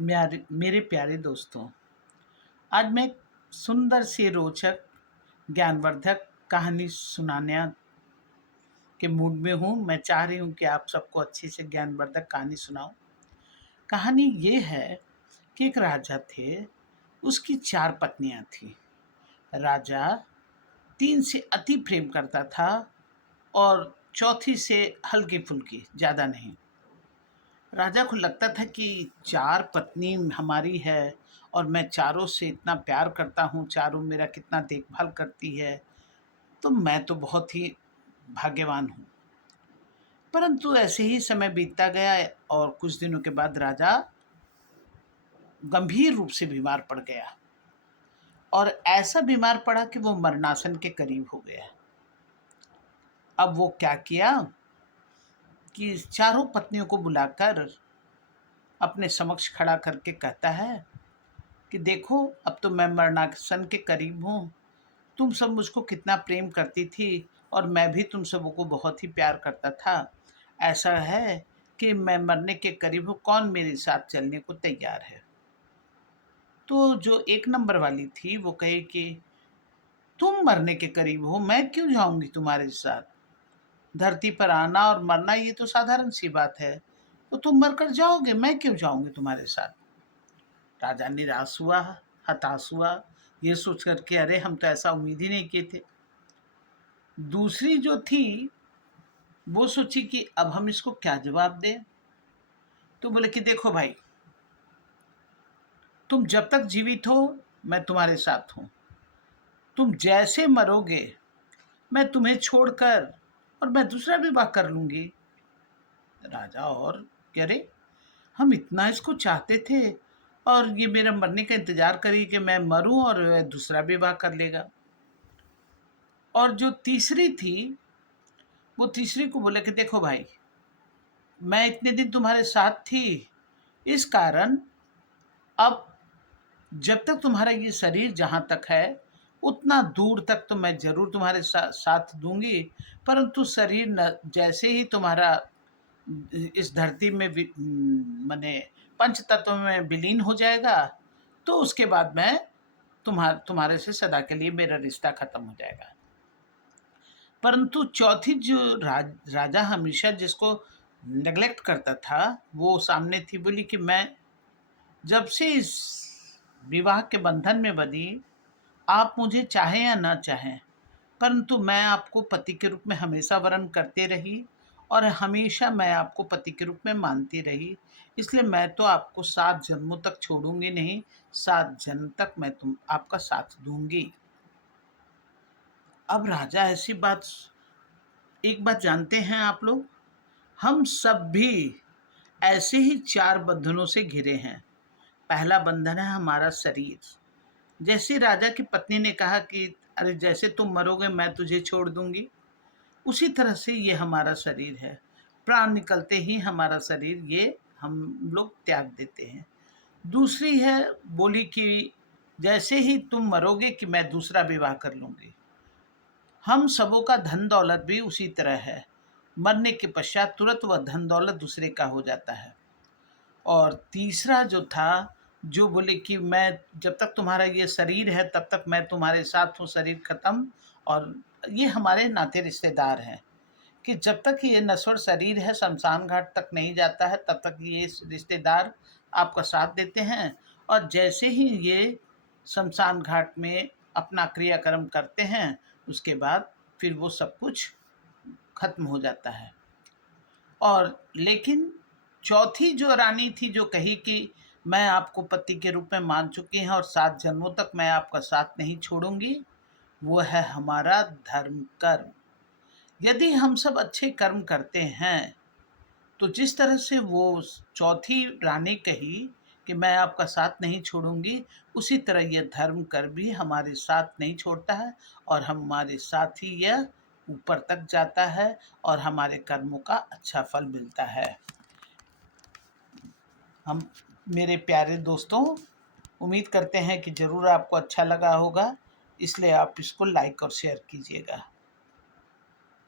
मेरे प्यारे दोस्तों, आज मैं एक सुंदर सी रोचक ज्ञानवर्धक कहानी सुनाने के मूड में हूँ। मैं चाह रही हूँ कि आप सबको अच्छी से ज्ञानवर्धक कहानी सुनाऊँ। कहानी ये है कि एक राजा थे, उसकी 4 पत्नियाँ थीं। राजा 3 से अति प्रेम करता था और चौथी से हल्की-फुल्की, ज़्यादा नहीं। राजा को लगता था कि 4 पत्नी हमारी है और मैं चारों से इतना प्यार करता हूँ, चारों मेरा कितना देखभाल करती है, तो मैं तो बहुत ही भाग्यवान हूँ। परंतु ऐसे ही समय बीतता गया और कुछ दिनों के बाद राजा गंभीर रूप से बीमार पड़ गया और ऐसा बीमार पड़ा कि वो मरणासन के करीब हो गया। अब वो क्या किया कि चारों पत्नियों को बुलाकर अपने समक्ष खड़ा करके कहता है कि देखो, अब तो मैं मरणासन के करीब हूँ। तुम सब मुझको कितना प्रेम करती थी और मैं भी तुम सबों को बहुत ही प्यार करता था। ऐसा है कि मैं मरने के करीब हूँ, कौन मेरे साथ चलने को तैयार है? तो जो 1 नंबर वाली थी वो कही कि तुम मरने के करीब हो, मैं क्यों जाऊँगी तुम्हारे साथ? धरती पर आना और मरना ये तो साधारण सी बात है। तो तुम मरकर जाओगे, मैं क्यों जाऊँगी तुम्हारे साथ? राजा निराश हुआ, हताश हुआ, ये सोच कर के अरे हम तो ऐसा उम्मीद ही नहीं किए थे। दूसरी जो थी, वो सोची कि अब हम इसको क्या जवाब दें? तो बोले कि देखो भाई, तुम जब तक जीवित हो, मैं तुम्हारे साथ हूँ। तुम जैसे मरोगे, मैं तुम्हें छोड़कर और मैं दूसरा विवाह कर लूँगी। राजा और कि अरे! हम इतना इसको चाहते थे और ये मेरा मरने का इंतज़ार करी कि मैं मरूँ और दूसरा विवाह कर लेगा। और जो तीसरी थी, वो तीसरी को बोला कि देखो भाई, मैं इतने दिन तुम्हारे साथ थी, इस कारण अब जब तक तुम्हारा ये शरीर जहाँ तक है, उतना दूर तक तो मैं ज़रूर तुम्हारे साथ दूँगी, परंतु शरीर न जैसे ही तुम्हारा इस धरती में माने पंच तत्व में विलीन हो जाएगा, तो उसके बाद मैं तुम्हारे से सदा के लिए मेरा रिश्ता खत्म हो जाएगा। परंतु चौथी जो राजा हमेशा जिसको नेग्लेक्ट करता था, वो सामने थी, बोली कि मैं जब से इस विवाह के बंधन में बंधी, आप मुझे चाहें या ना चाहें, परंतु मैं आपको पति के रूप में हमेशा वरण करते रही और हमेशा मैं आपको पति के रूप में मानती रही। इसलिए मैं तो आपको 7 जन्मों तक छोड़ूँगी नहीं, 7 जन्म तक मैं आपका साथ दूँगी। अब राजा ऐसी बात, एक बात जानते हैं आप लोग, हम सब भी ऐसे ही 4 बंधनों से घिरे हैं। पहला बंधन है हमारा शरीर। जैसे राजा की पत्नी ने कहा कि अरे जैसे तुम मरोगे मैं तुझे छोड़ दूँगी, उसी तरह से ये हमारा शरीर है। प्राण निकलते ही हमारा शरीर ये हम लोग त्याग देते हैं। दूसरी है, बोली कि जैसे ही तुम मरोगे कि मैं दूसरा विवाह कर लूँगी। हम सबों का धन-दौलत भी उसी तरह है। मरने के पश्चात तुरंत वह धन-दौलत दूसरे का हो जाता है। और तीसरा जो था, जो बोले कि मैं जब तक तुम्हारा ये शरीर है तब तक मैं तुम्हारे साथ हूँ, शरीर खत्म। और ये हमारे नाते रिश्तेदार हैं कि जब तक ये नश्वर शरीर है शमशान घाट तक नहीं जाता है, तब तक ये रिश्तेदार आपका साथ देते हैं और जैसे ही ये शमशान घाट में अपना क्रियाकर्म करते हैं, उसके बाद फिर वो सब कुछ खत्म हो जाता है। और लेकिन चौथी जो रानी थी, जो कही कि मैं आपको पति के रूप में मान चुकी हूँ और 7 जन्मों तक मैं आपका साथ नहीं छोड़ूँगी, वो है हमारा धर्म कर्म। यदि हम सब अच्छे कर्म करते हैं, तो जिस तरह से वो चौथी रानी कही कि मैं आपका साथ नहीं छोड़ूँगी, उसी तरह ये धर्म कर्म भी हमारे साथ नहीं छोड़ता है और हमारे साथ ही यह ऊपर तक जाता है और हमारे कर्मों का अच्छा फल मिलता है। हम मेरे प्यारे दोस्तों, उम्मीद करते हैं कि ज़रूर आपको अच्छा लगा होगा, इसलिए आप इसको लाइक और शेयर कीजिएगा।